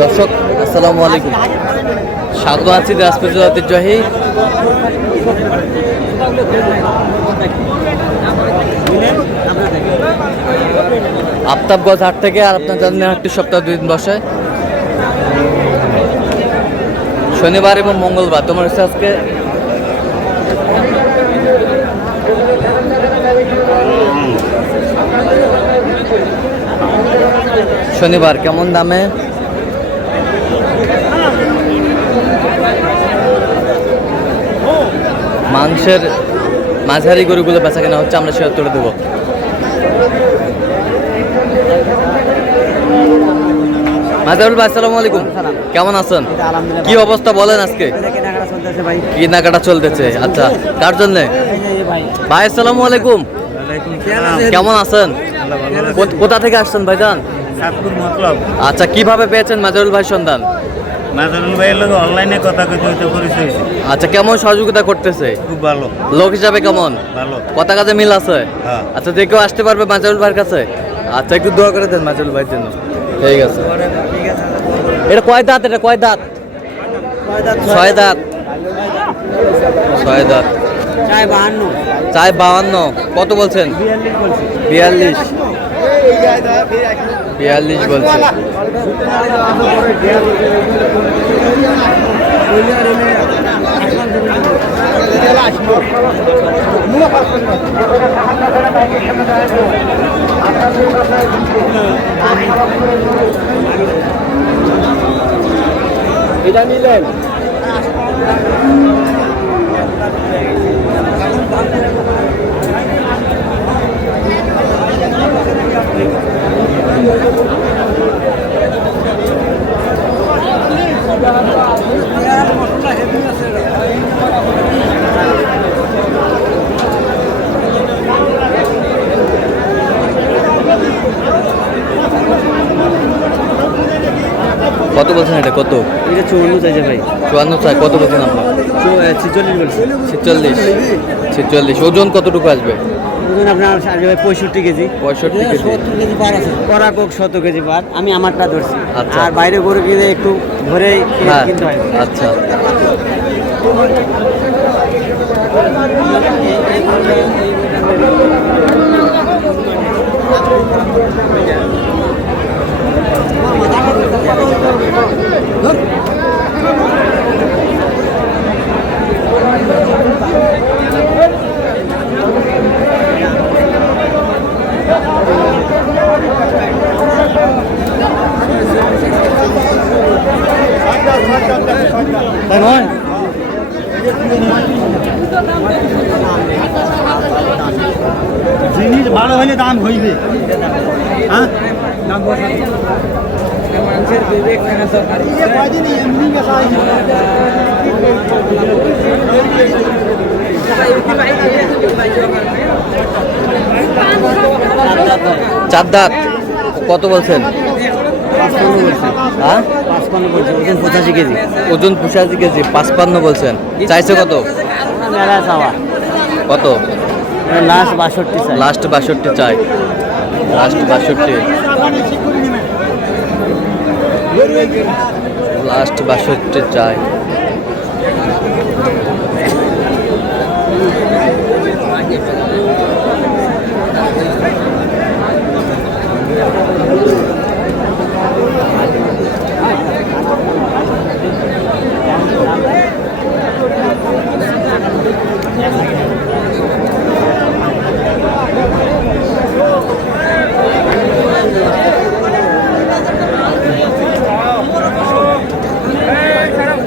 দর্শক আসসালামু আলাইকুম, স্বাগত আছি দিনাজপুর জেলার ঐতিহ্যবাহী আফতাবগঞ্জ হাট থেকে। আর আপনার জানেন হাটটি সপ্তাহে 2 দিন বসে, শনিবার এবং মঙ্গলবার। তোমার হচ্ছে আজকে শনিবার। কেমন দামে মাংসের মাঝারি গরুগুলো বেচা কেনা হচ্ছে আমরা সেটা তুলে দেবো। মাজারুল ভাই আসসালামু আলাইকুম, কেমন আছেন? কি অবস্থা বলেন আজকে? কেনাকাটা চলতেছে। আচ্ছা, কার জন্যে? ভাই আসসালামু আলাইকুম, কেমন আছেন? কোথা থেকে আসছেন ভাইজান? আচ্ছা, কিভাবে পেয়েছেন মাজারুল ভাই সন্ধান? মাজারুল ভাইয়ের লোক অনলাইনে কথা কইতে পরিচয়। আচ্ছা, কেমন সহযোগিতা করতেছে? খুব ভালো। লোক হিসাবে কেমন? ভালো। কথা কাজে মিল আছে? হ্যাঁ। আচ্ছা, যে কেউ আসতে পারবে মাজারুল ভাইয়ের কাছে? আচ্ছা, একটু দোয়া করে দেন মাজারুল ভাইয়ের জন্য। ঠিক আছে। এটা কয় দাঁত? এটা কয় দাঁত? 6 দাঁত। 6 দাঁত। চাই 52। কত বলছেন? 42 বলছেন। এটা নিলেন কত বলছেন এটা? কত? এটা 54 চাইছে ভাই। 54 চাই। কত বলছেন আপনার? 46 বলছে। 46। ওজন কতটুকু আসবে? ওজন আপনার আসবে 65 কেজি। 65 কেজি। 70 কেজি পার আছে। পরাকক 100 কেজি পার। আমি আমারটা ধরছি। আচ্ছা। আর বাইরে গরু কিনে একটু ধরে হ্যাঁ, কিনতে হয়। আচ্ছা। তাই নয়? জিনিস ভালো হলে দাম হইবে। হ্যাঁ, মানুষের বিবেক থাকা দরকার। চার দাঁত। কত বলছেন? 55 বলছে। হ্যাঁ, 55 বলছে। ওজন 85 কেজি। ওজন 85 কেজি। 55 বলছেন। চাইছে কত? মেলা চাওয়া। কত? লাস্ট 62 চাই। লাস্ট 62 চাই। লাস্ট 62। লাস্ট 62 চাই।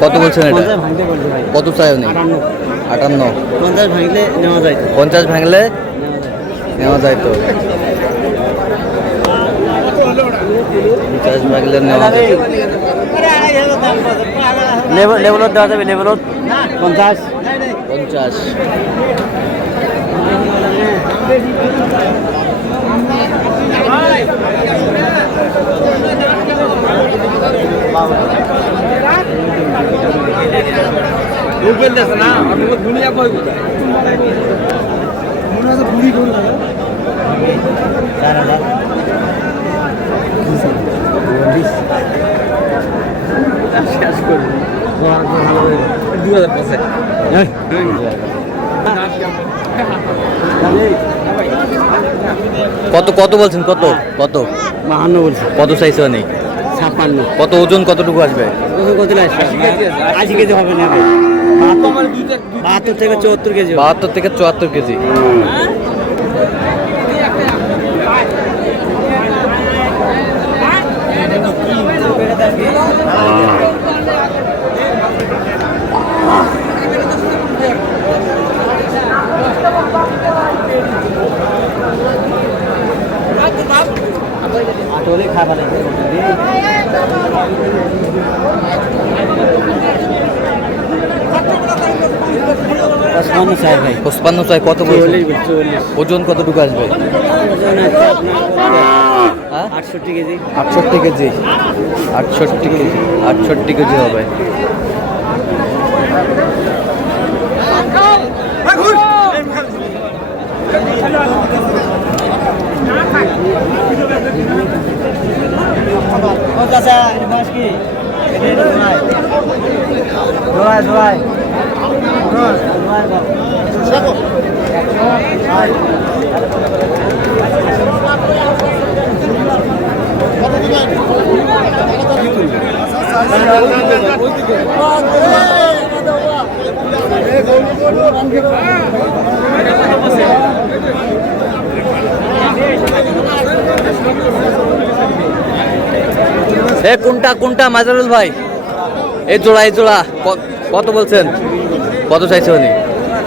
কত বলছেন এটা? 50 ভাঙতে বলছে ভাই। কত চাই উনি? 58। 50 ভাঙলে নেওয়া যায়। 50 ভাঙলে নেওয়া যায় তো। 50 ভাঙলে নেওয়া যায়। লেভেলত দেওয়া যাবে। লেভেলত 50। 50। ওপেন দেশ না আমি দুনিয়া কই কোথায় মনে আছে বুড়ি কোন লাগে 4000 কত কত বলছেন, কত কত? 52 বলছে। কত চাইছে নেই? 56। কত ওজন কতটুকু আসবে? কত লাগছে? 80 কেজি হবে না। 72 থেকে 74 কেজি। 72 থেকে 74 কেজি। আটলে খাবার আছে। 55 চাই ভাই। 55 চাই, কত বলছেন? 44। ওজন কতটুকু আসবে? ওজন আছে আপনার হ্যাঁ 68 কেজি। 68 কেজি। 68 কেজি, 68 কেজি হবে। কত আছে এর বয়স কি? জোড়ায় জোড়ায় এ কোনটা কোনটা মাজারুল ভাই? এই জোড়া, এই জোড়া কত বলছেন? কত চাইছে উনি?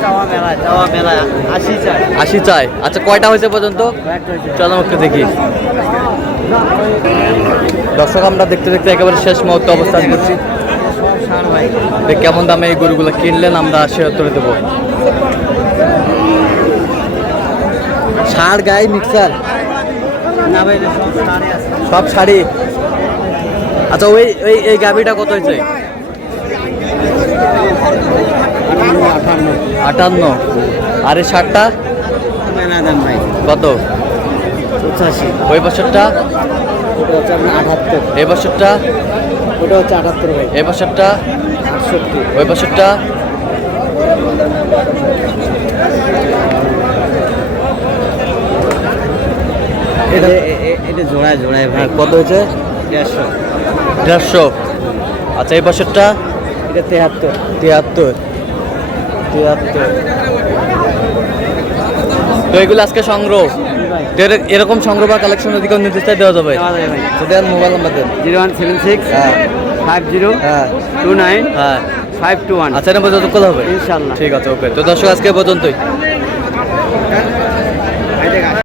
চাওয়া মেলা 80 চাই। 80 চাই। আচ্ছা, কয়টা হয়েছে পর্যন্ত? চলো একটু দেখি। দর্শক, আমরা দেখতে দেখতে একেবারে শেষ মুহূর্তে অবস্থান করছি। দেখ কেমন দামে এই গরুগুলো কিনলেন, আমরা শেয়ার করে দেবো। ষাঁড় গাই মিক্সার না ভাই সব সাড়ে আছে। সব শাড়ি। আচ্ছা, ওই ওই এই গাভিটা কত হয়েছে? 58। আর এই ষাঁড়টা মেলা দাম ভাই কত? 85। ওই বছরটা? ওটা হচ্ছে আপনার 78। এই বছরটা? ওটা হচ্ছে 78 ভাই। এই বছরটা? 68। ওই বছরটা? এটা জোড়ায় জোড়ায় ভাই। কত হয়েছে? 150। 150। আচ্ছা, এই বছরটা? এটা 73। 73। তো এগুলো আজকে সংগ্রহ। তো এরকম সংগ্রহ বা কালেকশন যদি কেউ নিতে চাই দেওয়া যাবে? দেওয়া যাবে ভাই। তো দেন, মোবাইল নাম্বার দেন। 0176 হ্যাঁ 50 হ্যাঁ 29 হ্যাঁ 521। আচ্ছা, না পর্যন্ত কল হবে। ইনশাআল্লাহ। ঠিক আছে, ওকে। তো দর্শক, আজকে পর্যন্তই।